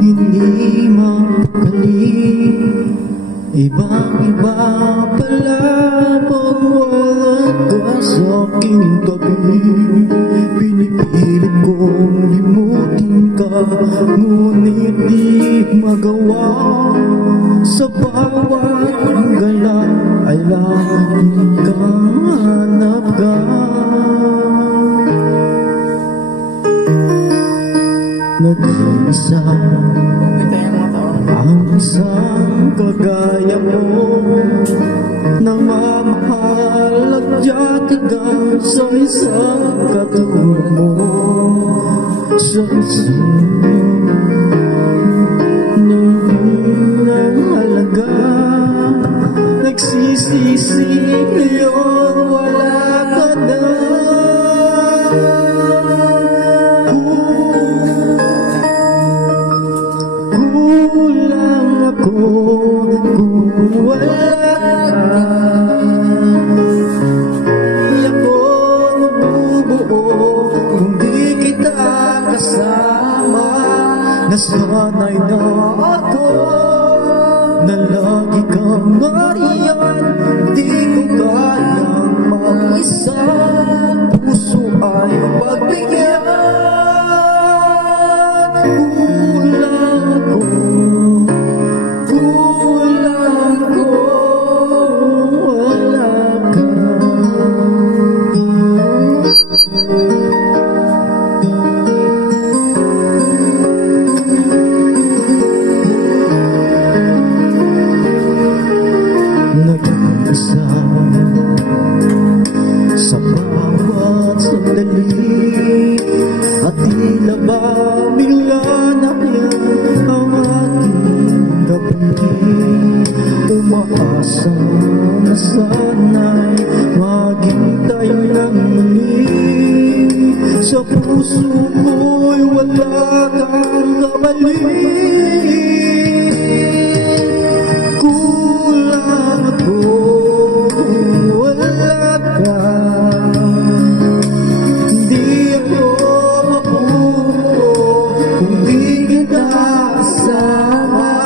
hindi mapakali. Ibang-iba pala pag wala ka sa aking tabi. Pinipilit kong limutin ka, ngunit di magawa. Sa bawat gala ay laging kang hanap ka. Nag-iisa ang isang kagaya mo, namamahal at tiyatigan sa isang katulad mo. Sa isang ng halaga, nagsisisi ngayon wala ka na. Kulang ako kung wala ka. Di ako nabubuo kung di kita kasama. Nasanay na ako na lagi kang nariyan. Di ko kayang mag-isa, puso ay pagbigyan. Nag-isa sa bawat sandali, at tila ba bigla na yan ang ating gabi. Umaasa na sana'y maghintay ng muli. Sa puso ko'y wala kang kamali. Kulang ako kung wala ka. Di ako mapupo kung di kita kasama.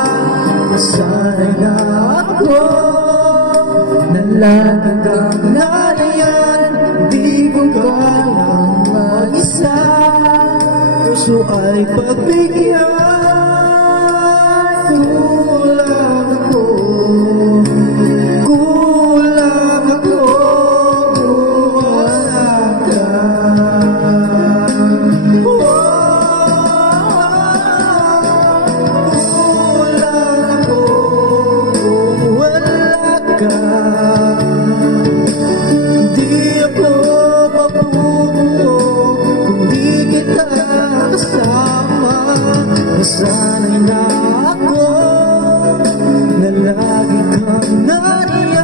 Nasanay na ako na lagi kang nariyan. Di ko kayang mag-isa, puso ay pagbigyan. Kulang ako kung wala ka. Kulang ako kung wala ka. Di ako mapupuo kung di kita kasama. Nasanay na ako na lagi kang nariyan.